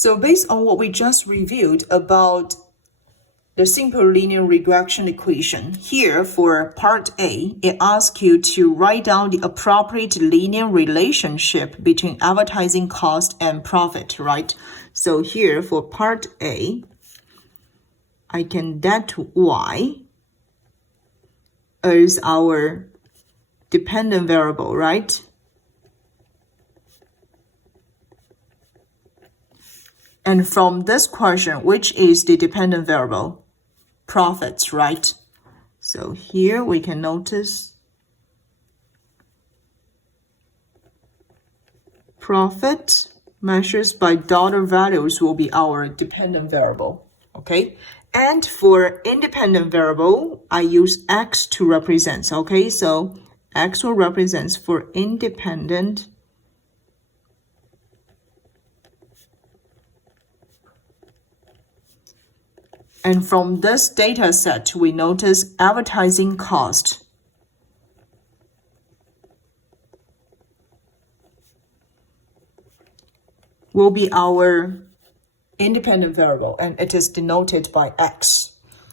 So based on what we just reviewed about the simple linear regression equation, here for part A, it asks you to write down the appropriate linear relationship between advertising cost and profit, right? So here for part A, I can that Y as our dependent variable, right? And from this question, which is the dependent variable? Profits, right? So here we can notice profit measures by dollar values will be our dependent variable, okay? And for independent variable, I use X to represent, okay? So X will represent for independent and from this data set, we notice advertising cost will be our independent variable, and it is denoted by X.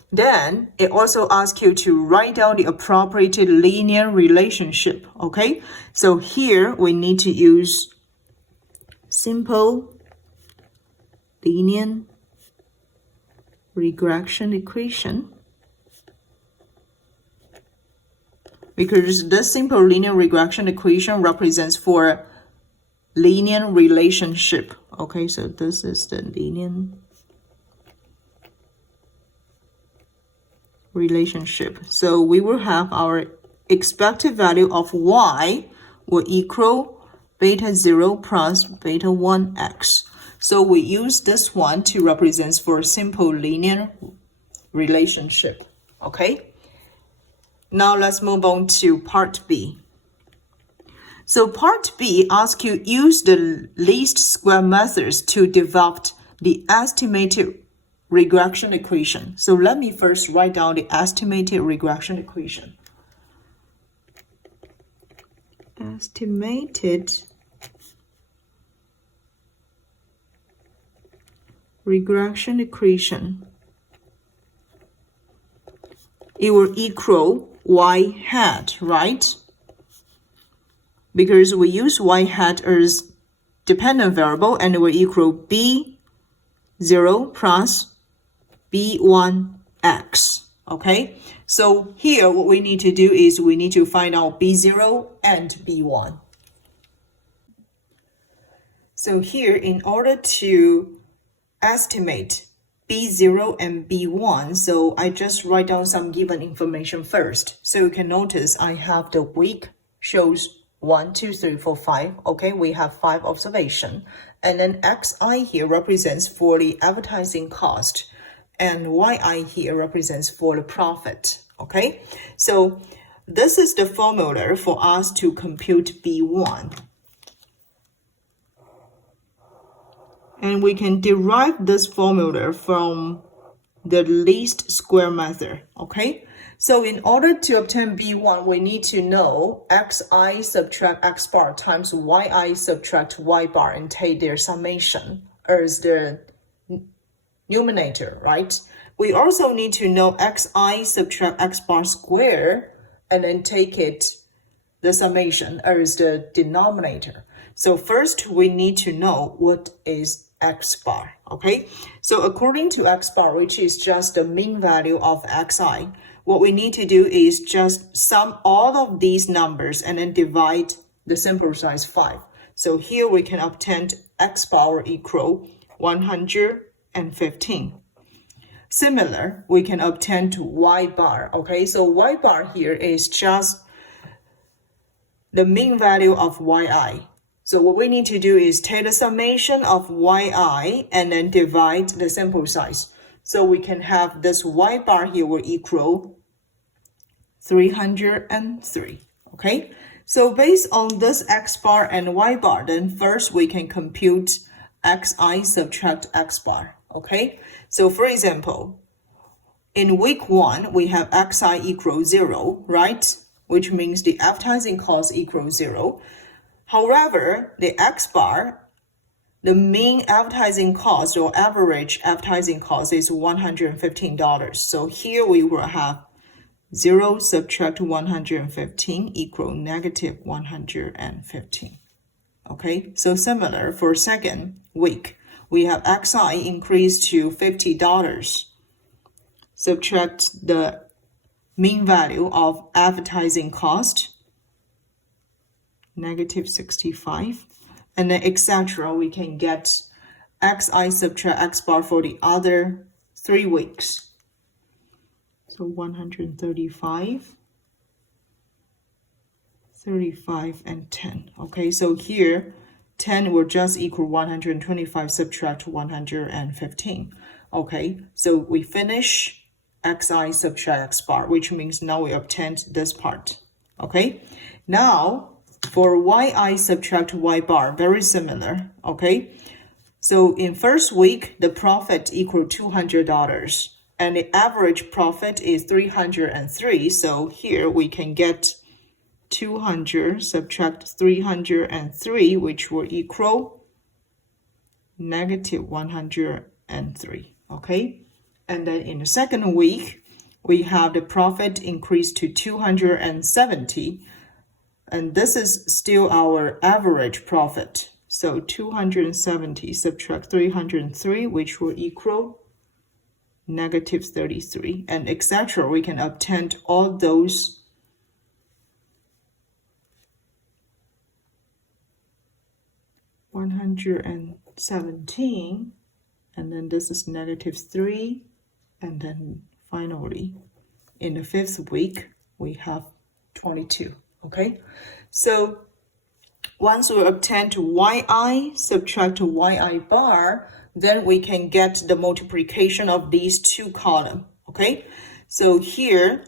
Then it also asks you to write down the appropriate linear relationship, okay? So here we need to use simple linear regression equation, because this simple linear regression equation represents for linear relationship. Okay, so this is the linear relationship. So we will have our expected value of Y will equal beta 0 plus beta 1x. So we use this one to represent for simple linear relationship, okay? Now let's move on to part B. So part B asks you use the least square methods to develop the estimated regression equation. So let me first write down the estimated regression equation. Estimated regression equation. It will equal Y hat, right? Because we use Y hat as dependent variable, and it will equal B0 plus B1x, okay? So here what we need to do is we need to find out B0 and B1. So here, in order to estimate B0 and B1, so I just write down some given information first. So you can notice I have the week shows 1, 2, 3, 4, 5. Okay, we have 5 observations. And then XI here represents for the advertising cost, and YI here represents for the profit. Okay, so this is the formula for us to compute B1. And we can derive this formula from the least square method, okay? So in order to obtain B1, we need to know Xi subtract X bar times Yi subtract Y bar and take their summation as the numerator, right? We also need to know Xi subtract X bar square and then take the summation as the denominator. So first we need to know what is X bar, okay? So according to X bar, which is just the mean value of Xi, what we need to do is just sum all of these numbers and then divide the sample size 5. So here we can obtain X bar equal 115. Similar, we can obtain to Y bar, okay? So Y bar here is just the mean value of Yi. So what we need to do is take the summation of Yi and then divide the sample size. So we can have this Y bar here will equal 303, okay? So based on this X bar and Y bar, then first we can compute Xi subtract X bar, okay? So for example, in week 1, we have Xi equals 0, right? Which means the advertising cost equals 0. However, the X bar the mean advertising cost or average advertising cost is $115. So here we will have 0 subtract 115 equal negative 115. Okay, so similar for second week, we have XI increased to $50. Subtract the mean value of advertising cost, negative 65, and then etc. We can get XI subtract X bar for the other 3 weeks. So 135, 35, and 10. Okay, so here 10 will just equal 125 subtract 115. Okay, so we finish XI subtract X bar, which means now we obtained this part. Okay, now for YI subtract Y bar, very similar. Okay, so in first week, the profit equal $200 and the average profit is 303. So here we can get 200 subtract 303, which will equal negative 103. Okay, and then in the second week, we have the profit increased to 270, and this is still our average profit. So 270 subtract 303, which will equal negative 33, and etc. We can obtain all those $117, and then this is negative 3, and then finally in the fifth week we have 22. Okay, so once we obtain YI subtract YI bar, then we can get the multiplication of these two columns. Okay, so here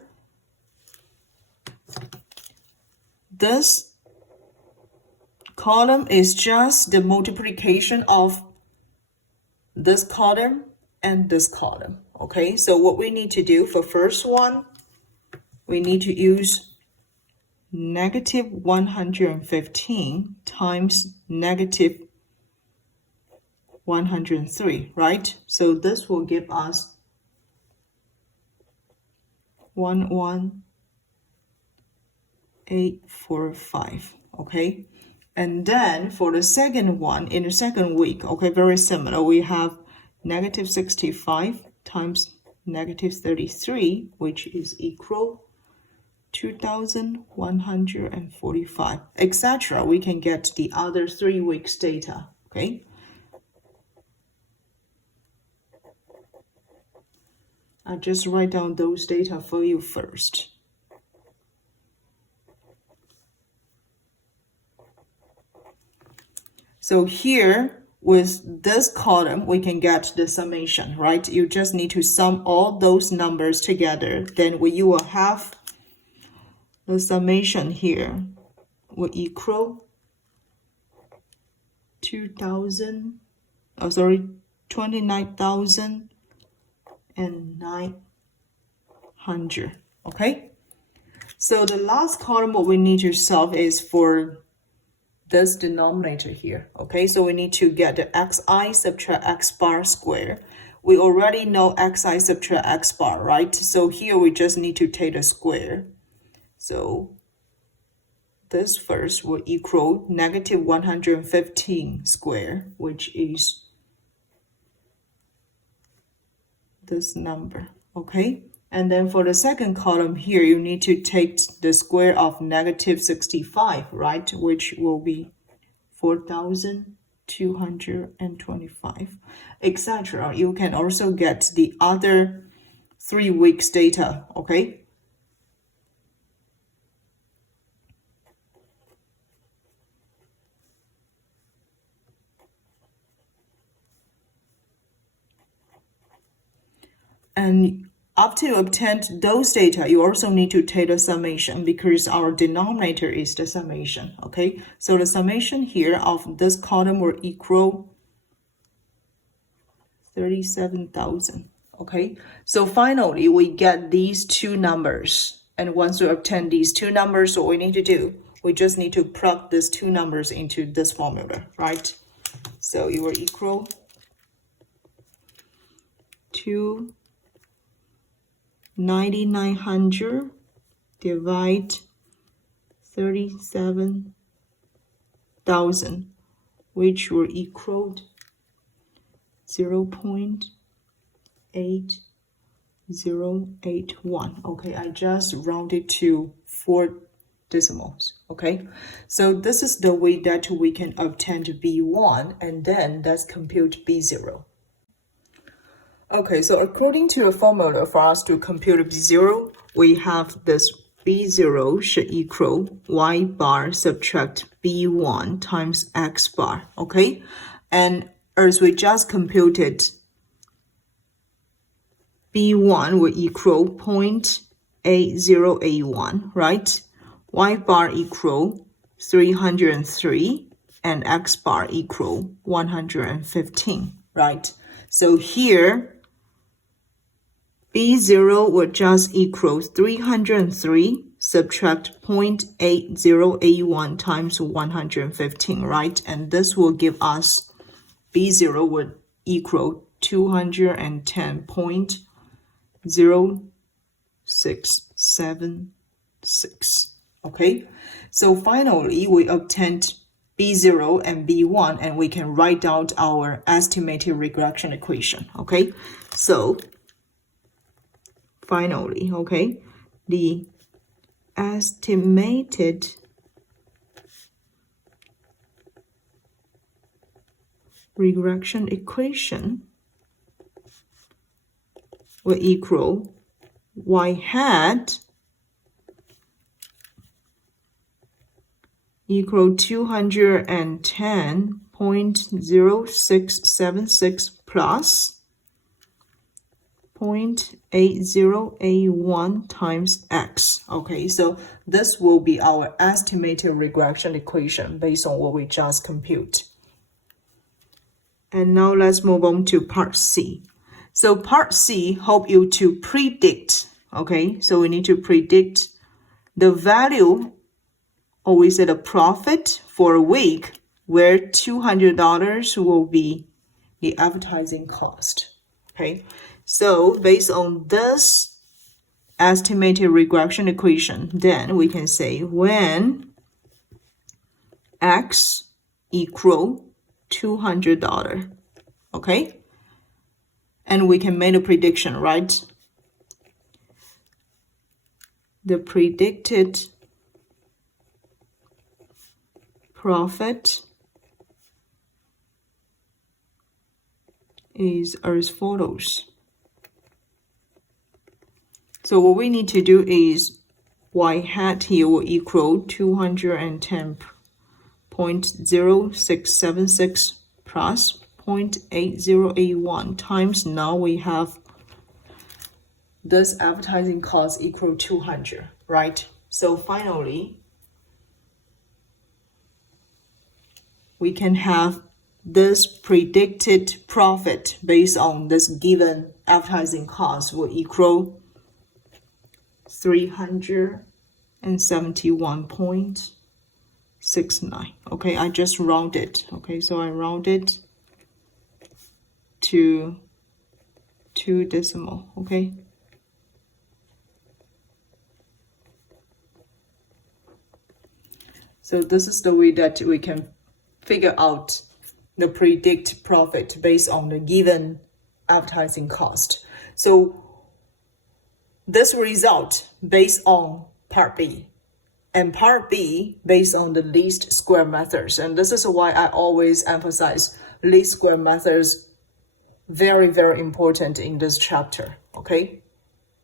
this column is just the multiplication of this column and this column. Okay, so what we need to do for first one, we need to use negative 115 times negative 103, right? So this will give us 11845. Okay, and then for the second one, in the second week, okay, very similar. We have negative 65 times negative 33, which is equal 2,145, etc. We can get the other 3 weeks data. Okay, I'll just write down those data for you first. So here with this column, we can get the summation, right? You just need to sum all those numbers together. Then you will have the summation here will equal 29,900. Okay, so the last column what we need to solve is for this denominator here. Okay, so we need to get the xi subtract x bar square. We already know xi subtract x bar, right? So here we just need to take the square. So this first will equal negative 115 square, which is this number. Okay, and then for the second column here, you need to take the square of negative 65, right? Which will be 4,225, etc. You can also get the other 3 weeks data. Okay, and after you obtain those data, you also need to take the summation because our denominator is the summation. Okay, so the summation here of this column will equal 37,000. Okay, so finally we get these two numbers, and once we obtain these two numbers, what we need to do, we just need to plug these two numbers into this formula, right? So it will equal to 9,900 divide 37,000, which will equal 0.8081. Okay, I just rounded to 4 decimals. Okay, so this is the way that we can obtain B1, and then let's compute B0. Okay, so according to a formula for us to compute B0, we have this B0 should equal Y bar subtract B1 times X bar, okay? And as we just computed, B1 will equal 0.8081, right? Y bar equal 303 and X bar equal 115, right? So here, B0 will just equal 303 subtract 0.8081 times 115, right? And this will give us B0 would equal 210.0676. Okay, so finally we obtained B0 and B1, and we can write out our estimated regression equation. Okay, so finally, okay, the estimated regression equation will equal Y hat equal 210.0676 plus 0.8081 times X. Okay, so this will be our estimated regression equation based on what we just compute. And now let's move on to part C. So part C help you to predict, okay? So we need to predict the value, or we say the profit for a week where $200 will be the advertising cost, okay? So based on this estimated regression equation, then we can say when X equal $200, okay? And we can make a prediction, right? The predicted profit is as follows. So what we need to do is Y hat here will equal 210.0676 plus 0.8081 times, now we have this advertising cost equal 200, right? So finally, we can have this predicted profit based on this given advertising cost will equal 371.69. Okay, I just rounded. Okay, so I rounded to 2 decimal. Okay. So this is the way that we can figure out the predict profit based on the given advertising cost. So this result based on part B, and part B based on the least square methods. And this is why I always emphasize least square methods, very, very important in this chapter, okay?